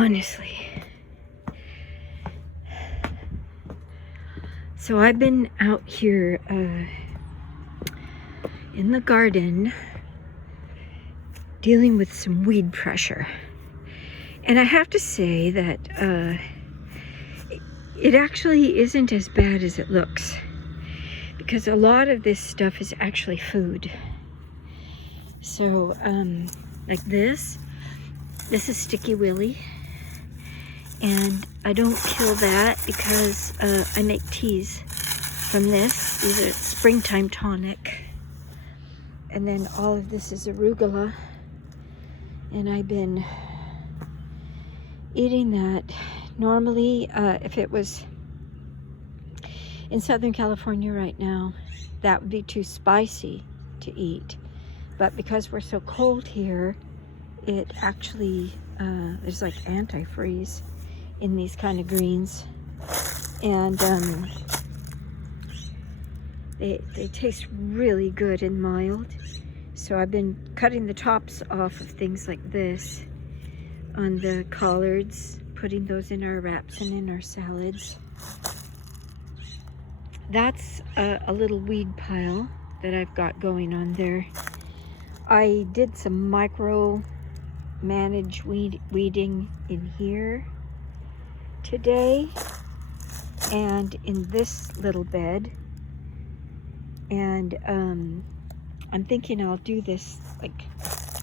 honestly. So I've been out here in the garden dealing with some weed pressure. And I have to say that it actually isn't as bad as it looks, because a lot of this stuff is actually food. So like this is Sticky Willy, and I don't kill that because I make teas from this. These are Springtime Tonic. And then all of this is arugula, and I've been eating that. Normally, if it was in Southern California right now, that would be too spicy to eat. But because we're so cold here, it actually, there's like antifreeze in these kind of greens. And they taste really good and mild. So I've been cutting the tops off of things like this on the collards, putting those in our wraps and in our salads. That's a little weed pile that I've got going on there. I did some micro manage weeding in here today and in this little bed. And I'm thinking I'll do this, like,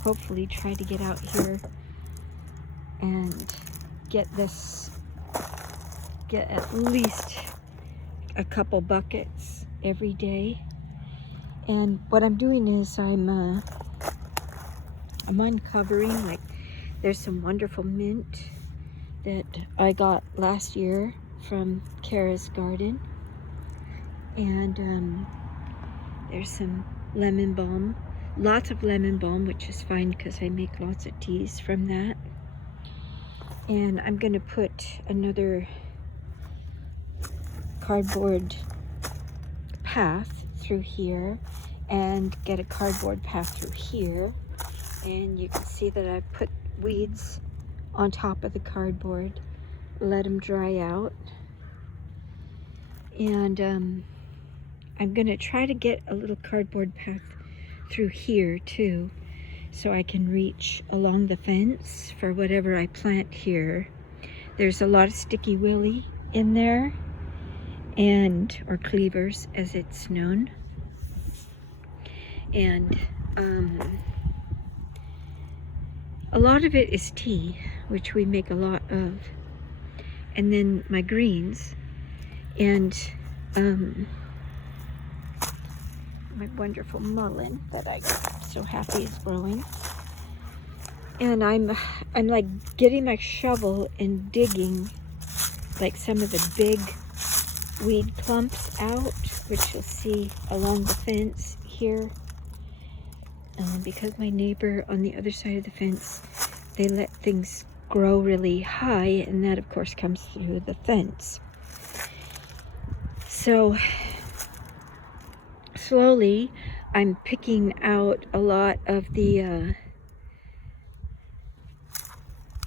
hopefully try to get out here and get at least a couple buckets every day. And what I'm doing is I'm uncovering, like, there's some wonderful mint that I got last year from Kara's garden, and there's some lemon balm, lots of lemon balm, which is fine because I make lots of teas from that. And I'm gonna put another cardboard path through here and get a cardboard path through here. And you can see that I put weeds on top of the cardboard, let them dry out. And I'm gonna try to get a little cardboard path through here too, so I can reach along the fence for whatever I plant here. There's a lot of Sticky Willy in there, or cleavers as it's known. And a lot of it is tea, which we make a lot of. And then my greens, and my wonderful mullein that I'm so happy is growing. And I'm like getting my shovel and digging like some of the big weed clumps out, which you'll see along the fence here. Because my neighbor on the other side of the fence, they let things grow really high, and that of course comes through the fence. So slowly I'm picking out a lot of the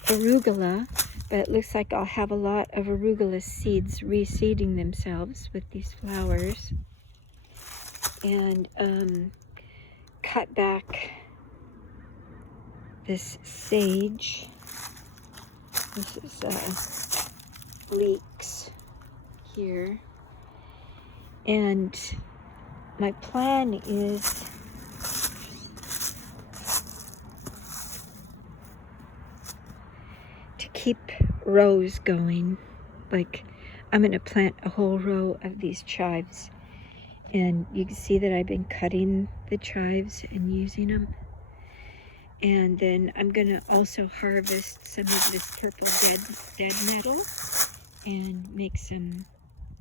arugula, but it looks like I'll have a lot of arugula seeds reseeding themselves with these flowers. And cut back this sage. This is leeks here. And my plan is to keep rows going. Like, I'm going to plant a whole row of these chives. And you can see that I've been cutting the chives and using them. And then I'm going to also harvest some of this purple dead nettle and make some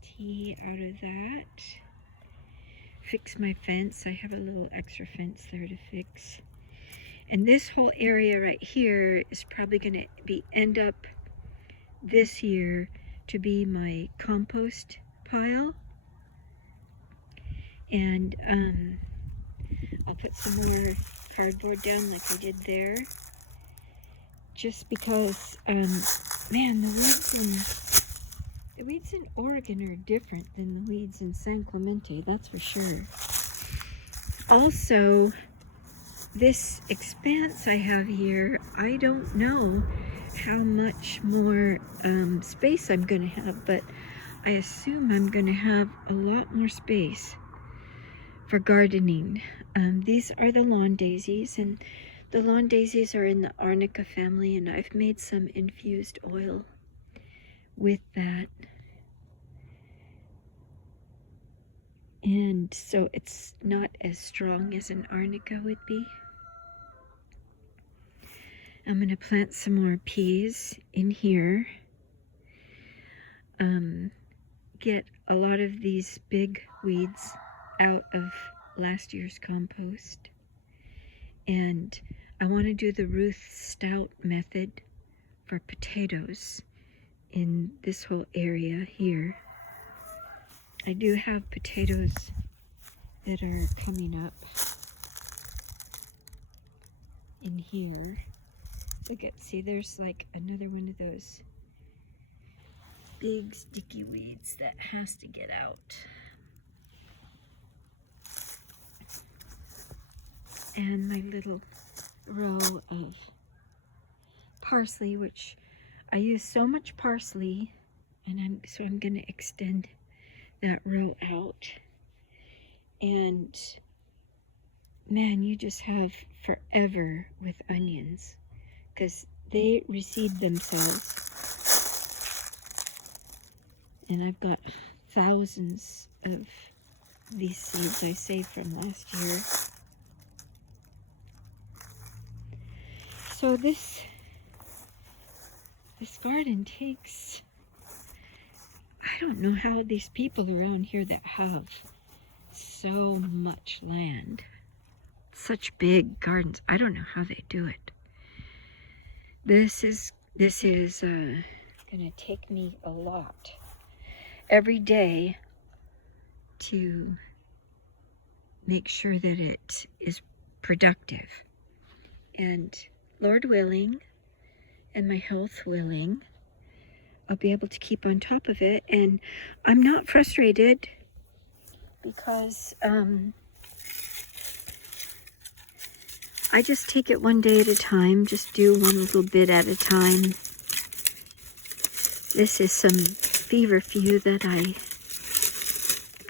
tea out of that. Fix my fence. I have a little extra fence there to fix. And this whole area right here is probably going to end up this year to be my compost pile. And I'll put some more cardboard down like I did there, just because, man, the weeds in Oregon are different than the weeds in San Clemente, that's for sure. Also, this expanse I have here, I don't know how much more space I'm going to have, but I assume I'm going to have a lot more space for gardening. These are the lawn daisies, and the lawn daisies are in the Arnica family, and I've made some infused oil with that. And so it's not as strong as an Arnica would be. I'm going to plant some more peas in here. Get a lot of these big weeds out of last year's compost. And I want to do the Ruth Stout method for potatoes in this whole area here. I do have potatoes that are coming up in here. Look at, see, there's like another one of those big sticky weeds that has to get out. And my little row of parsley, which I use so much parsley, and I'm going to extend that row out. And man, you just have forever with onions because they reseed themselves. And I've got thousands of these seeds I saved from last year. So this garden takes, I don't know how these people around here that have so much land, such big gardens, I don't know how they do it. This is gonna take me a lot every day to make sure that it is productive. And Lord willing, and my health willing, I'll be able to keep on top of it. And I'm not frustrated because I just take it one day at a time, just do one little bit at a time. This is some feverfew that I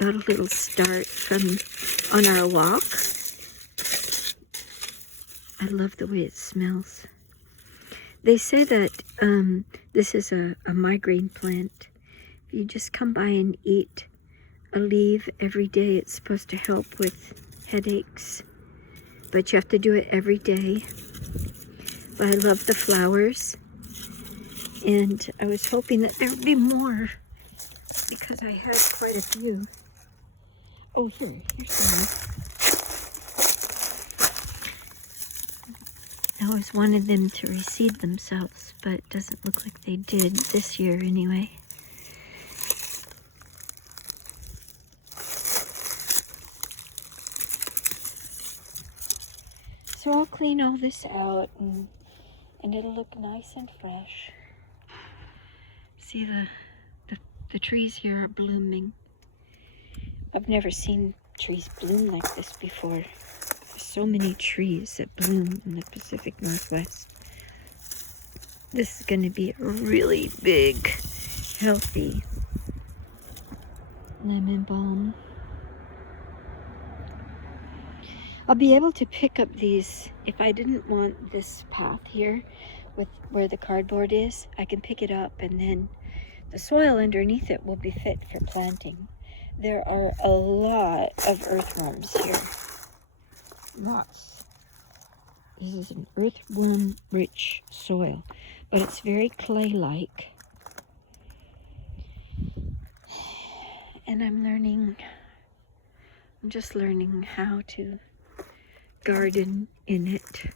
got a little start from on our walk. I love the way it smells. They say that this is a migraine plant. If you just come by and eat a leaf every day, it's supposed to help with headaches. But you have to do it every day. But I love the flowers. And I was hoping that there would be more because I had quite a few. Oh, here's some more. I always wanted them to reseed themselves, but it doesn't look like they did this year anyway. So I'll clean all this out and it'll look nice and fresh. See, the trees here are blooming. I've never seen trees bloom like this before. So many trees that bloom in the Pacific Northwest. This is going to be a really big, healthy lemon balm. I'll be able to pick up these. If I didn't want this path here with where the cardboard is, I can pick it up and then the soil underneath it will be fit for planting. There are a lot of earthworms here. Lots. This is an earthworm-rich soil, but it's very clay-like. And I'm just learning how to garden in it.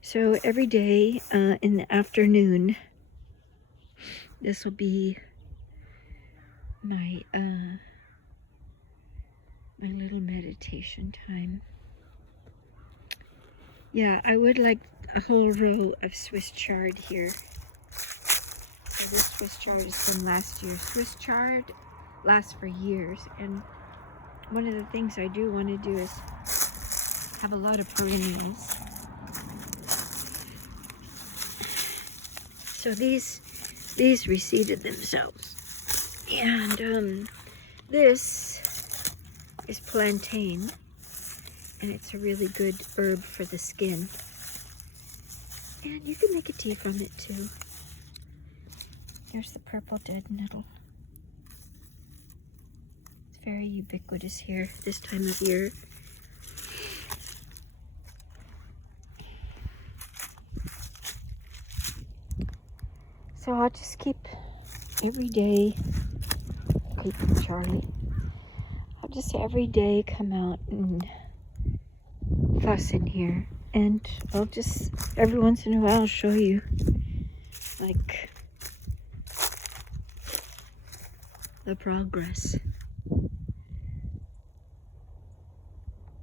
So every day in the afternoon, this will be my my little meditation time. Yeah, I would like a whole row of Swiss chard here. So this Swiss chard is from last year. Swiss chard lasts for years, and one of the things I do want to do is have a lot of perennials. So these reseeded themselves, and this is plantain, and it's a really good herb for the skin. And you can make a tea from it too. Here's the purple dead nettle. It's very ubiquitous here this time of year. So I'll just keep every day, Charlie. I'll just every day come out and fuss in here, and I'll just every once in a while show you like the progress.